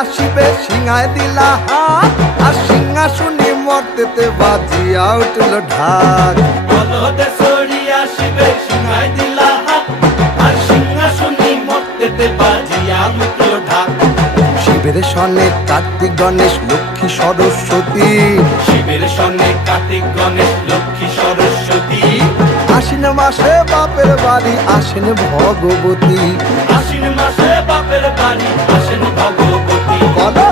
আসিবে সিংহায় দিলা হাত, আর সিংহাসনে মর্তেতে বাজিয়া উঠল ঢাক। বলদে সরি আসিবে সিংহায় দিলা হাত, আর সিংহাসনে মর্তেতে বাজিয়া উঠল ঢাক। শিবের সনে কার্তিক গণেশ লক্ষ্মী সরস্বতী, শিবের সনে কার্তিক গণেশ লক্ষ্মী সরস্বতী। আশ্বিন মাসে বাপের বাড়ি আসেন ভগবতী। আশ্বিন মাসে বাপের বাড়ি আসেন ভগবতী। বলো